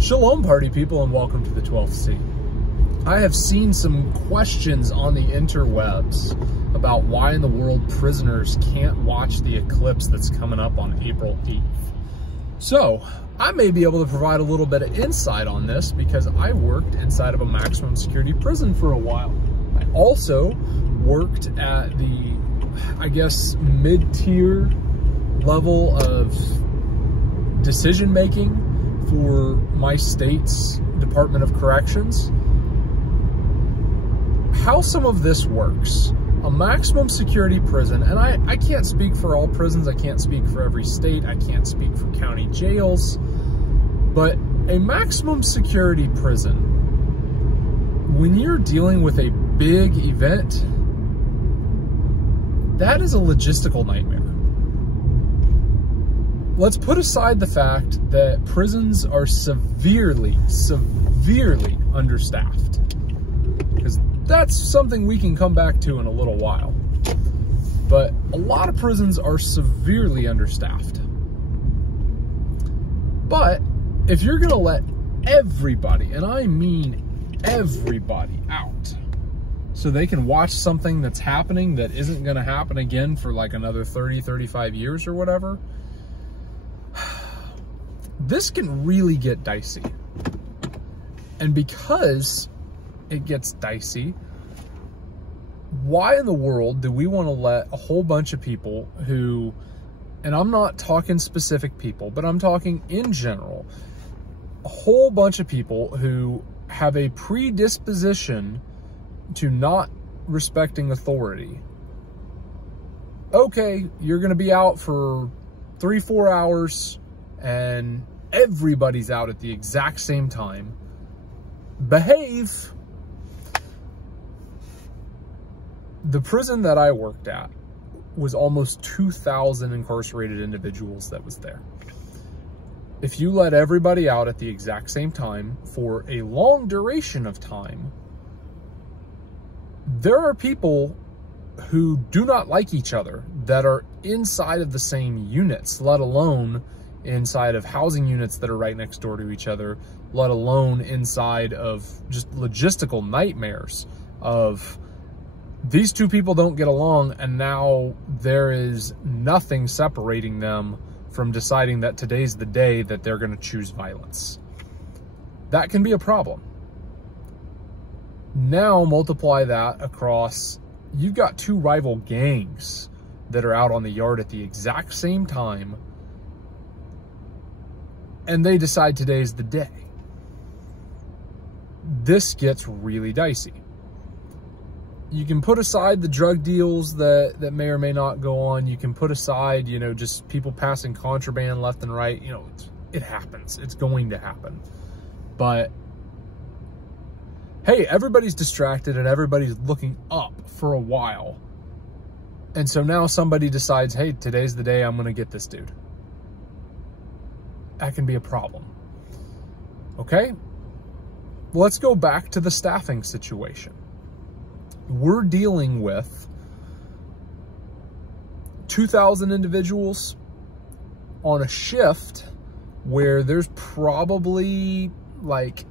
Shalom party people, and welcome to the 12th Sea. I have seen some questions on the interwebs about why in the world prisoners can't watch the eclipse that's coming up on April 8th. So I may be able to provide a little bit of insight on this because I worked inside of a maximum security prison for a while. I also worked at the, I guess, mid-tier level of decision-making for my state's Department of Corrections. How some of this works. A maximum security prison, and I can't speak for all prisons, I can't speak for every state, I can't speak for county jails, but a maximum security prison, when you're dealing with a big event, that is a logistical nightmare. Let's put aside the fact that prisons are severely understaffed, because that's something we can come back to in a little while. But a lot of prisons are severely understaffed. But if you're gonna let everybody, and I mean everybody, out so they can watch something that's happening that isn't gonna happen again for like another 30, 35 years or whatever, this can really get dicey. And because it gets dicey, why in the world do we want to let a whole bunch of people who, and I'm not talking specific people, but I'm talking in general, a whole bunch of people who have a predisposition to not respecting authority. Okay, you're going to be out for 3-4 hours and everybody's out at the exact same time. Behave. The prison that I worked at was almost 2,000 incarcerated individuals that was there. If you let everybody out at the exact same time for a long duration of time, there are people who do not like each other that are inside of the same units, let alone inside of housing units that are right next door to each other, let alone inside of just logistical nightmares of these two people don't get along and now there is nothing separating them from deciding that today's the day that they're going to choose violence. That can be a problem. Now multiply that across, you've got two rival gangs that are out on the yard at the exact same time, and they decide today's the day. This gets really dicey. You can put aside the drug deals that may or may not go on. You can put aside, you know, just people passing contraband left and right. You know, it happens. It's going to happen. But hey, everybody's distracted and everybody's looking up for a while. And so now somebody decides, hey, today's the day I'm going to get this dude. That can be a problem. Okay? Let's go back to the staffing situation. We're dealing with 2,000 individuals on a shift where there's probably, like,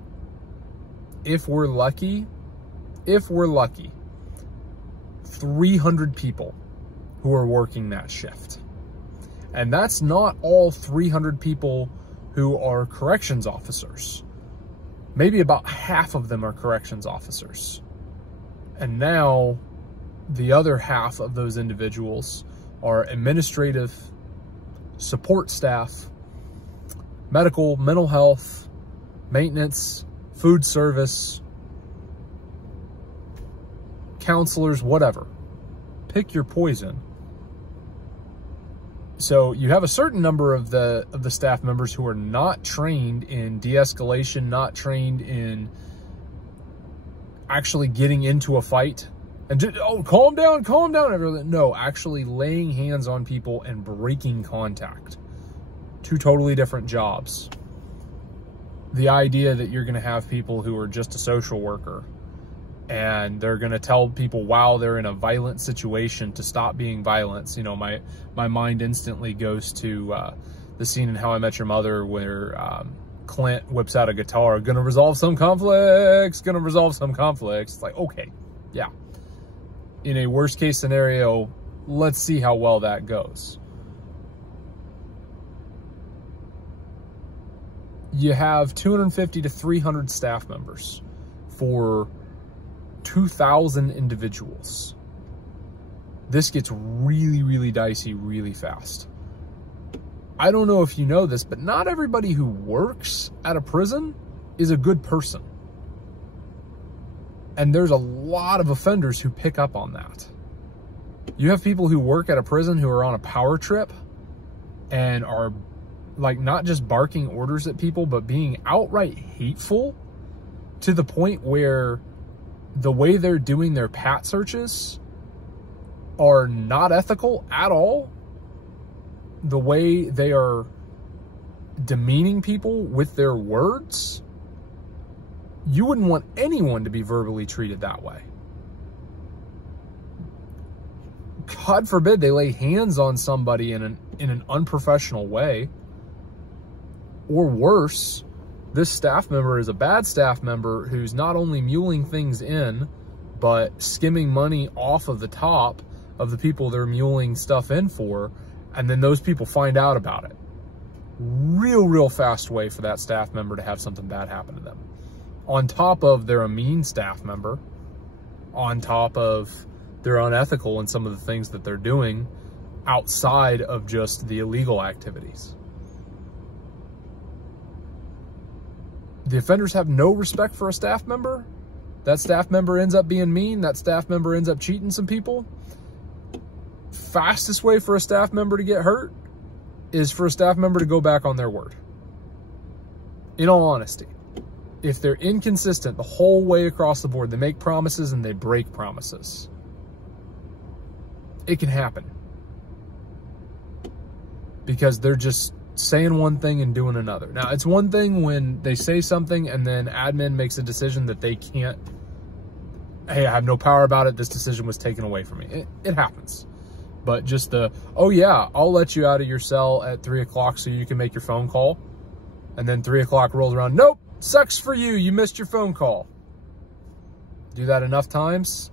if we're lucky, 300 people who are working that shift. And that's not all 300 people who are corrections officers. Maybe about half of them are corrections officers. And now the other half of those individuals are administrative, support staff, medical, mental health, maintenance, food service, counselors, whatever. Pick your poison. So you have a certain number of the staff members who are not trained in de-escalation, not trained in actually getting into a fight and just, oh, calm down, everything. No, actually laying hands on people and breaking contact. Two totally different jobs. The idea that you're going to have people who are just a social worker and they're going to tell people while they're in a violent situation to stop being violent. You know, my mind instantly goes to the scene in How I Met Your Mother where Clint whips out a guitar, gonna resolve some conflicts, gonna resolve some conflicts. It's like, okay, yeah. In a worst case scenario, let's see how well that goes. You have 250 to 300 staff members for 2,000 individuals. This gets really, really dicey really fast. I don't know if you know this, but not everybody who works at a prison is a good person. And there's a lot of offenders who pick up on that. You have people who work at a prison who are on a power trip and are like not just barking orders at people, but being outright hateful to the point where the way they're doing their pat searches are not ethical at all. The way they are demeaning people with their words, you wouldn't want anyone to be verbally treated that way. God forbid they lay hands on somebody in an unprofessional way. Or worse, this staff member is a bad staff member who's not only muling things in, but skimming money off of the top of the people they're muling stuff in for, and then those people find out about it. Real fast way for that staff member to have something bad happen to them. On top of they're a mean staff member, on top of they're unethical in some of the things that they're doing outside of just the illegal activities. The offenders have no respect for a staff member. That staff member ends up being mean. That staff member ends up cheating some people. Fastest way for a staff member to get hurt is for a staff member to go back on their word. In all honesty, if they're inconsistent the whole way across the board, they make promises and they break promises, it can happen. Because they're just saying one thing and doing another. Now, it's one thing when they say something and then admin makes a decision that they can't, hey, I have no power about it, this decision was taken away from me. It happens. But just the, oh yeah, I'll let you out of your cell at 3 o'clock so you can make your phone call. And then 3 o'clock rolls around, nope, sucks for you, you missed your phone call. Do that enough times,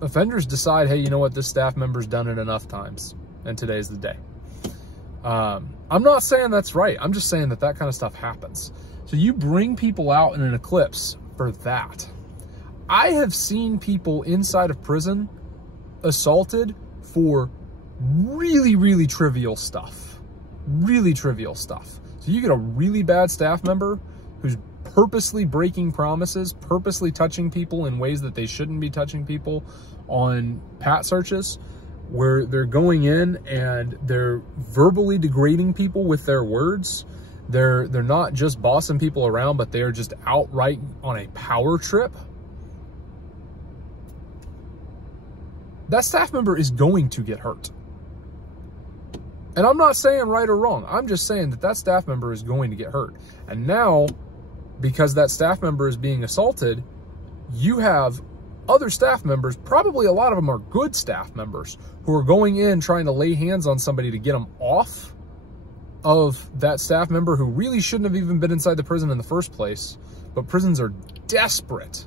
offenders decide, hey, you know what, this staff member's done it enough times, and today's the day. I'm not saying that's right. I'm just saying that that kind of stuff happens. So you bring people out in an Eclipse for that. I have seen people inside of prison assaulted for really trivial stuff. Really trivial stuff. So you get a really bad staff member who's purposely breaking promises, purposely touching people in ways that they shouldn't be touching people on pat searches, where they're going in and they're verbally degrading people with their words. They're not just bossing people around, but they're just outright on a power trip. That staff member is going to get hurt. And I'm not saying right or wrong. I'm just saying that that staff member is going to get hurt. And now, because that staff member is being assaulted, you have other staff members, probably a lot of them are good staff members, who are going in trying to lay hands on somebody to get them off of that staff member who really shouldn't have even been inside the prison in the first place. But prisons are desperate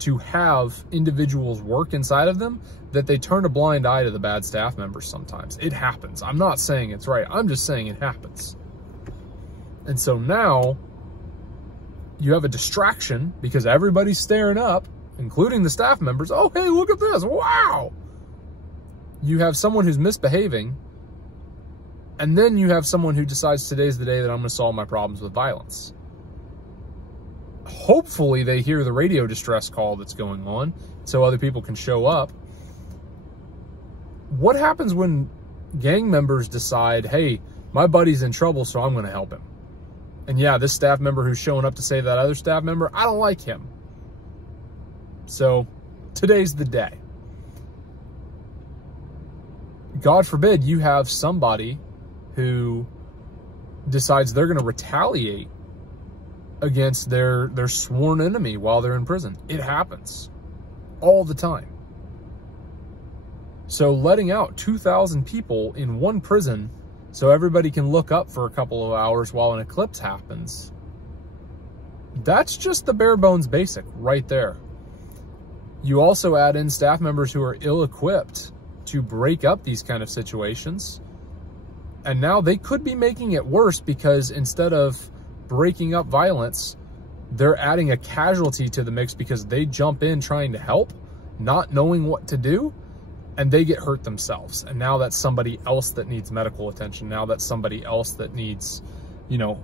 to have individuals work inside of them that they turn a blind eye to the bad staff members sometimes. It happens. I'm not saying it's right. I'm just saying it happens. And so now you have a distraction because everybody's staring up, including the staff members. Oh, hey, look at this. Wow. You have someone who's misbehaving, and then you have someone who decides today's the day that I'm going to solve my problems with violence. Hopefully they hear the radio distress call that's going on so other people can show up. What happens when gang members decide, hey, my buddy's in trouble, so I'm going to help him? And yeah, this staff member who's showing up to save that other staff member, I don't like him. So today's the day. God forbid you have somebody who decides they're going to retaliate against their sworn enemy while they're in prison. It happens all the time. So letting out 2,000 people in one prison so everybody can look up for a couple of hours while an eclipse happens. That's just the bare bones basic right there. You also add in staff members who are ill-equipped to break up these kind of situations. And now they could be making it worse, because instead of breaking up violence, they're adding a casualty to the mix because they jump in trying to help, not knowing what to do, and they get hurt themselves. And now that's somebody else that needs medical attention. Now that's somebody else that needs, you know,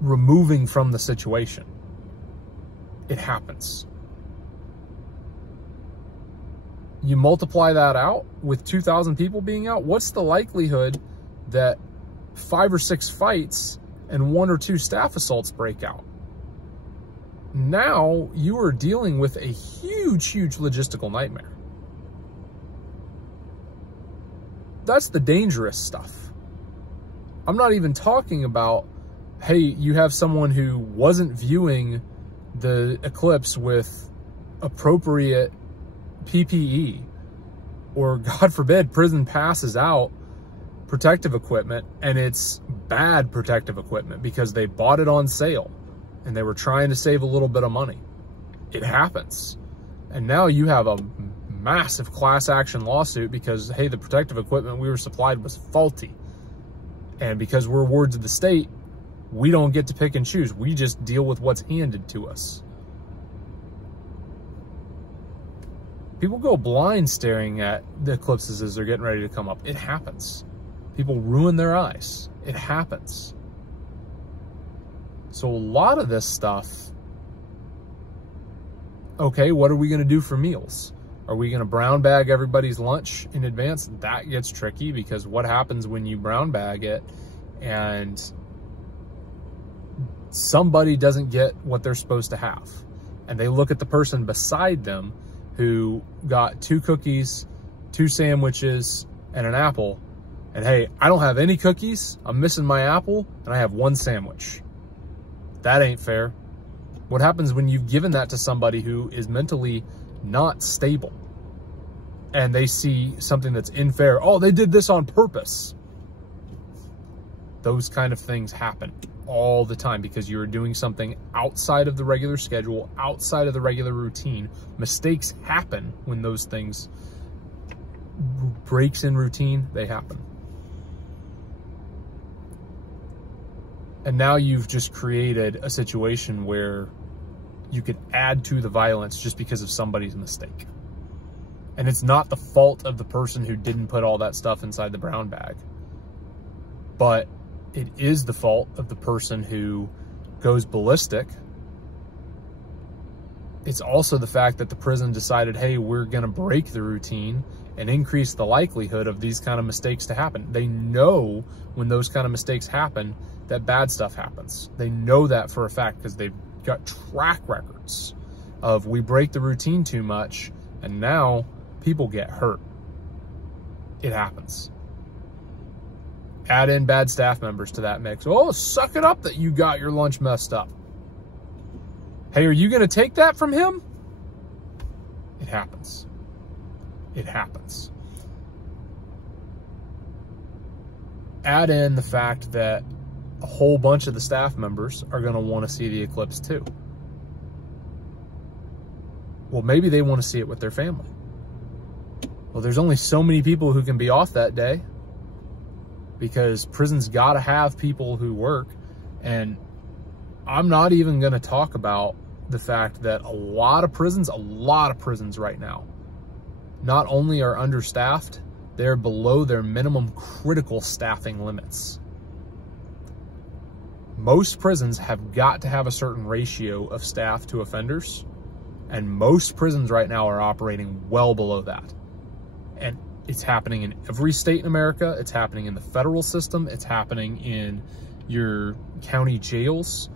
removing from the situation. It happens. You multiply that out with 2,000 people being out, what's the likelihood that 5 or 6 fights and 1 or 2 staff assaults break out? Now you are dealing with a huge logistical nightmare. That's the dangerous stuff. I'm not even talking about, hey, you have someone who wasn't viewing the eclipse with appropriate PPE, or God forbid, prison passes out protective equipment and it's bad protective equipment because they bought it on sale and they were trying to save a little bit of money. It happens. And now you have a massive class action lawsuit because, hey, the protective equipment we were supplied was faulty. And because we're wards of the state, we don't get to pick and choose. We just deal with what's handed to us. People go blind staring at the eclipses as they're getting ready to come up. It happens. People ruin their eyes. It happens. So a lot of this stuff, okay, what are we going to do for meals? Are we going to brown bag everybody's lunch in advance? That gets tricky, because what happens when you brown bag it and somebody doesn't get what they're supposed to have? And they look at the person beside them who got 2 cookies, 2 sandwiches, and an apple. And hey, I don't have any cookies, I'm missing my apple, and I have 1 sandwich. That ain't fair. What happens when you've given that to somebody who is mentally not stable and they see something that's unfair? Oh, they did this on purpose. Those kind of things happen all the time because you're doing something outside of the regular schedule, outside of the regular routine. Mistakes happen when those things, breaks in routine, they happen. And now you've just created a situation where you could add to the violence just because of somebody's mistake. And it's not the fault of the person who didn't put all that stuff inside the brown bag, but it is the fault of the person who goes ballistic. It's also the fact that the prison decided, hey, we're going to break the routine and increase the likelihood of these kind of mistakes to happen. They know when those kind of mistakes happen that bad stuff happens. They know that for a fact because they've got track records of, we break the routine too much and now people get hurt. It happens. Add in bad staff members to that mix. Oh, suck it up that you got your lunch messed up. Hey, are you going to take that from him? It happens. It happens. Add in the fact that a whole bunch of the staff members are going to want to see the eclipse too. Well, maybe they want to see it with their family. Well, there's only so many people who can be off that day, because prisons got to have people who work. And I'm not even going to talk about the fact that a lot of prisons right now, not only are understaffed, they're below their minimum critical staffing limits. Most prisons have got to have a certain ratio of staff to offenders, and most prisons right now are operating well below that. And it's happening in every state in America. It's happening in the federal system. It's happening in your county jails.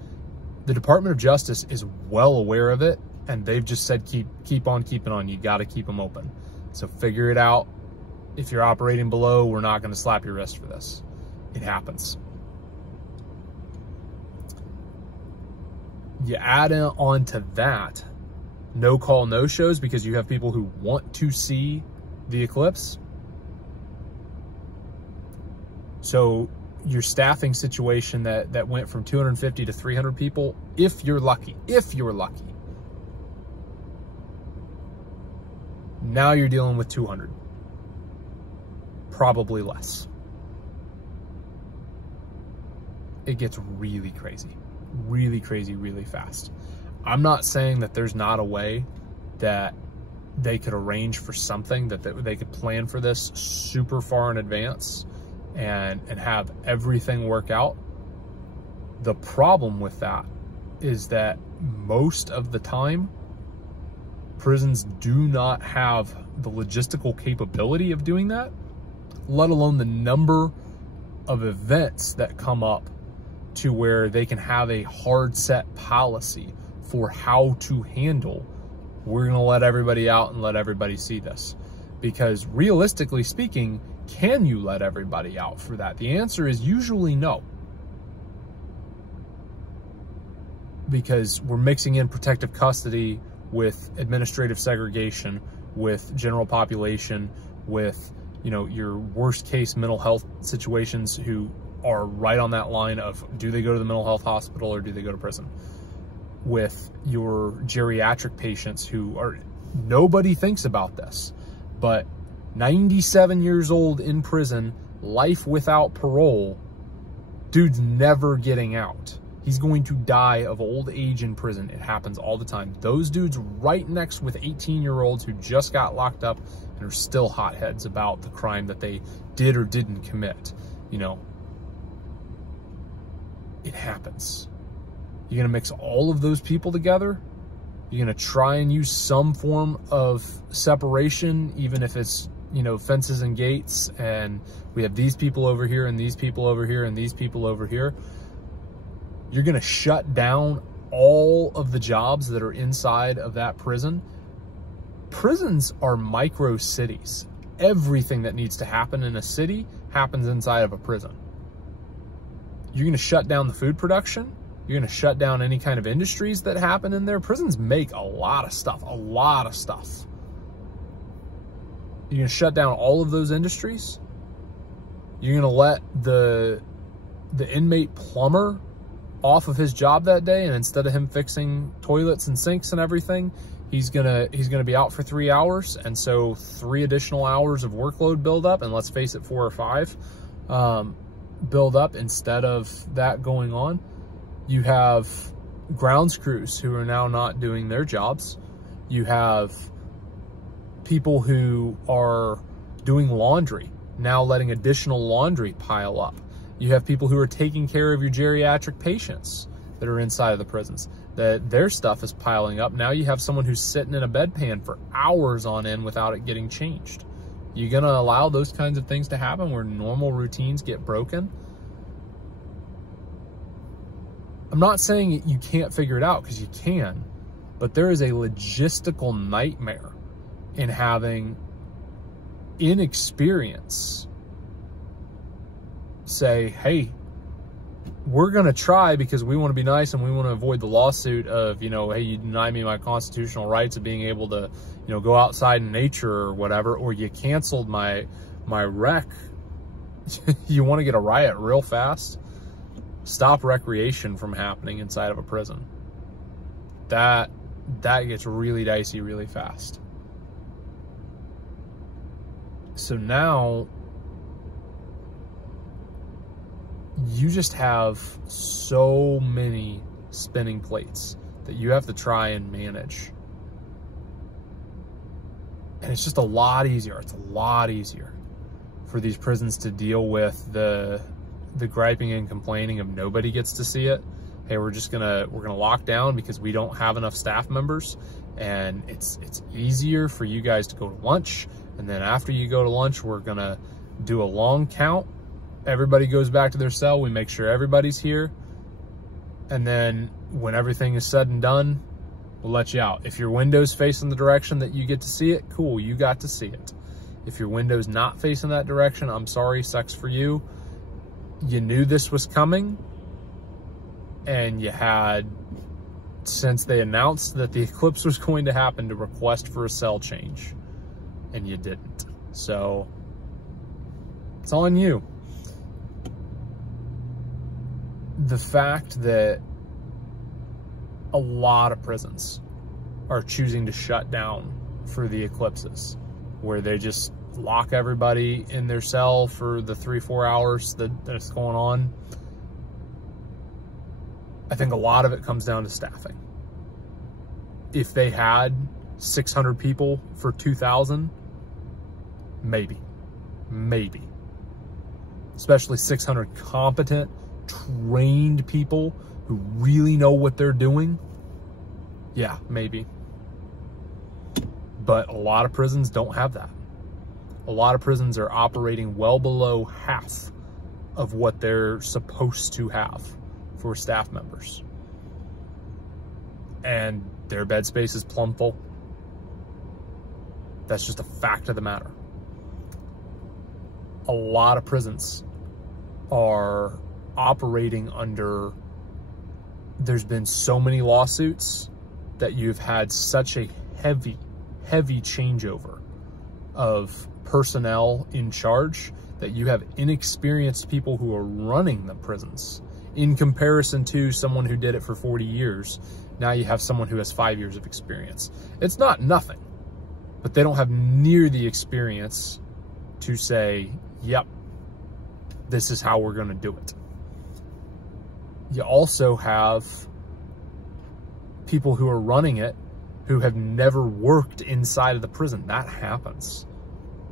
The Department of Justice is well aware of it, and they've just said, keep on keeping on. You got to keep them open. So figure it out. If you're operating below, we're not going to slap your wrist for this. It happens. You add on to that no call, no shows because you have people who want to see the eclipse. So your staffing situation that went from 250 to 300 people, if you're lucky, now you're dealing with 200, probably less. It gets really crazy, really fast. I'm not saying that there's not a way that they could arrange for something, that they could plan for this super far in advance and have everything work out. The problem with that is that most of the time, prisons do not have the logistical capability of doing that, let alone the number of events that come up to where they can have a hard set policy for how to handle, we're going to let everybody out and let everybody see this. Because realistically speaking, can you let everybody out for that? The answer is usually no. Because we're mixing in protective custody with administrative segregation, with general population, with, you know, your worst case mental health situations who are right on that line of, do they go to the mental health hospital or do they go to prison? With your geriatric patients who are, nobody thinks about this, but 97 years old in prison, life without parole, dude's never getting out. He's going to die of old age in prison. It happens all the time. Those dudes right next with 18-year-olds who just got locked up and are still hotheads about the crime that they did or didn't commit. You know, it happens. You're going to mix all of those people together. You're going to try and use some form of separation, even if it's, you know, fences and gates, and we have these people over here and these people over here and these people over here. You're going to shut down all of the jobs that are inside of that prison. Prisons are micro cities. Everything that needs to happen in a city happens inside of a prison. You're going to shut down the food production. You're going to shut down any kind of industries that happen in there. Prisons make a lot of stuff, a lot of stuff. You're going to shut down all of those industries. You're going to let the inmate plumber off of his job that day, and instead of him fixing toilets and sinks and everything, he's gonna be out for 3 hours, and so 3 additional hours of workload build up, and let's face it, 4 or 5 build up instead of that going on. You have grounds crews who are now not doing their jobs. You have people who are doing laundry, now letting additional laundry pile up. You have people who are taking care of your geriatric patients that are inside of the prisons, that their stuff is piling up. Now you have someone who's sitting in a bedpan for hours on end without it getting changed. You're going to allow those kinds of things to happen where normal routines get broken? I'm not saying you can't figure it out, because you can, but there is a logistical nightmare in having inexperience say, hey, we're going to try because we want to be nice and we want to avoid the lawsuit of, you know, hey, you deny me my constitutional rights of being able to, you know, go outside in nature or whatever, or you canceled my rec. You want to get a riot real fast? Stop recreation from happening inside of a prison. That gets really dicey really fast. So now you just have so many spinning plates that you have to try and manage. And it's just a lot easier. It's a lot easier for these prisons to deal with the griping and complaining of nobody gets to see it. Hey, we're gonna lock down because we don't have enough staff members, and it's easier for you guys to go to lunch, and then after you go to lunch, we're gonna do a long count. Everybody goes back to their cell. We make sure everybody's here. And then when everything is said and done, we'll let you out. If your window's facing the direction that you get to see it, cool, you got to see it. If your window's not facing that direction, I'm sorry, sucks for you. You knew this was coming, and you had, since they announced that the eclipse was going to happen, to request for a cell change, and you didn't. So it's on you. the fact that a lot of prisons are choosing to shut down for the eclipses, where they just lock everybody in their cell for the 3-4 hours that's going on. I think a lot of it comes down to staffing. If they had 600 people for 2,000, maybe. Especially 600 competent, trained people who really know what they're doing. Yeah, maybe. But a lot of prisons don't have that. A lot of prisons are operating well below half of what they're supposed to have for staff members. And their bed space is plumb full. That's just a fact of the matter. A lot of prisons are operating under, there's been so many lawsuits that you've had such a heavy changeover of personnel in charge that you have inexperienced people who are running the prisons in comparison to someone who did it for 40 years. Now you have someone who has 5 years of experience. It's not nothing, but they don't have near the experience to say, yep, this is how we're going to do it. You also have people who are running it who have never worked inside of the prison. That happens.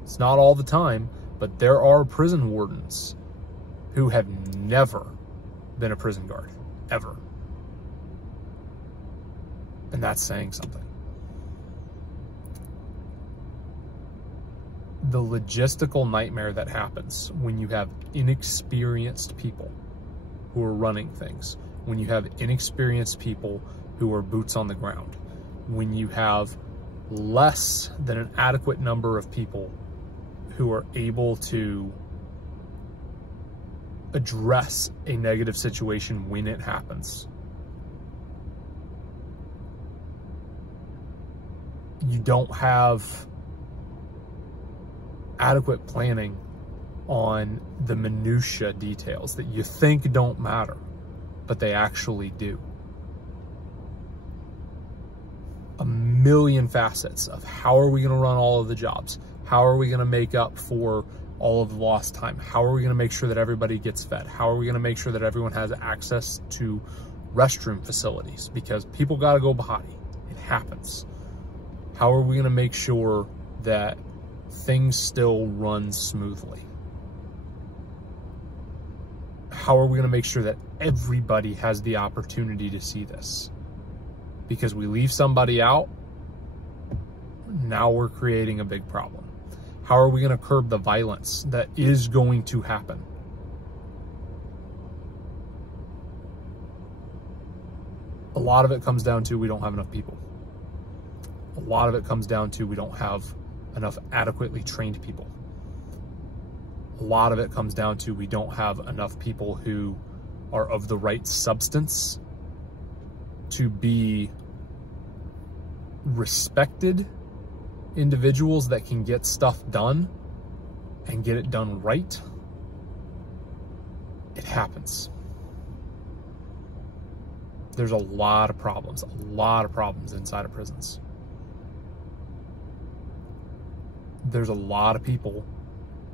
It's not all the time, but there are prison wardens who have never been a prison guard, ever. And that's saying something. The logistical nightmare that happens when you have inexperienced people who are running things, when you have inexperienced people who are boots on the ground, when you have less than an adequate number of people who are able to address a negative situation when it happens. You don't have adequate planning on the minutia details that you think don't matter, but they actually do. A million facets of how are we going to run all of the jobs? How are we going to make up for all of the lost time? How are we going to make sure that everybody gets fed? How are we going to make sure that everyone has access to restroom facilities? Because people got to go potty. It happens. How are we going to make sure that things still run smoothly? How are we going to make sure that everybody has the opportunity to see this? Because we leave somebody out, now we're creating a big problem. How are we going to curb the violence that is going to happen? A lot of it comes down to we don't have enough people. A lot of it comes down to we don't have enough adequately trained people. A lot of it comes down to we don't have enough people who are of the right substance to be respected individuals that can get stuff done and get it done right. It happens. There's a lot of problems inside of prisons. There's a lot of people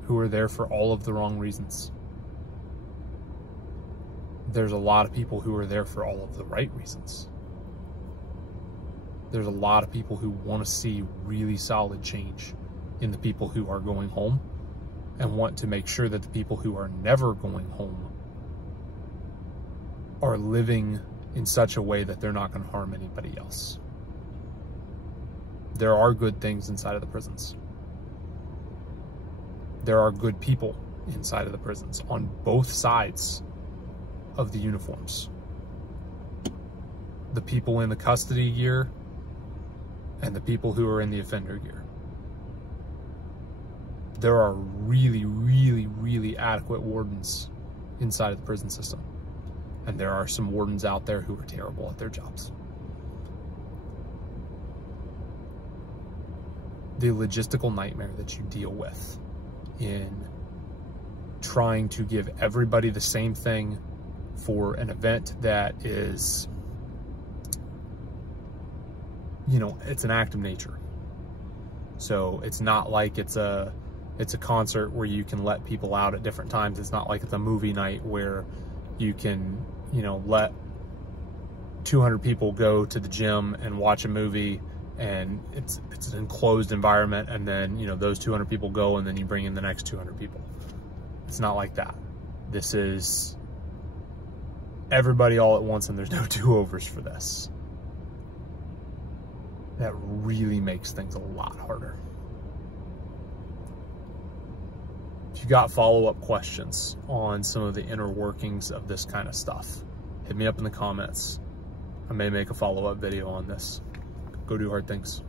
who are there for all of the wrong reasons. There's a lot of people who are there for all of the right reasons. There's a lot of people who want to see really solid change in the people who are going home and want to make sure that the people who are never going home are living in such a way that they're not going to harm anybody else. There are good things inside of the prisons. There are good people inside of the prisons on both sides of the uniforms. The people in the custody gear and the people who are in the offender gear. There are really adequate wardens inside of the prison system. And there are some wardens out there who are terrible at their jobs. The logistical nightmare that you deal with in trying to give everybody the same thing for an event that is, you know, it's an act of nature. So it's not like it's a concert where you can let people out at different times. It's not like it's a movie night where you can, you know, let 200 people go to the gym and watch a movie, and it's an enclosed environment, and then, you know, those 200 people go and then you bring in the next 200 people. It's not like that. This is everybody all at once, and there's no do-overs for this. That really makes things a lot harder. If you got follow-up questions on some of the inner workings of this kind of stuff, hit me up in the comments. I may make a follow-up video on this. Go do hard things.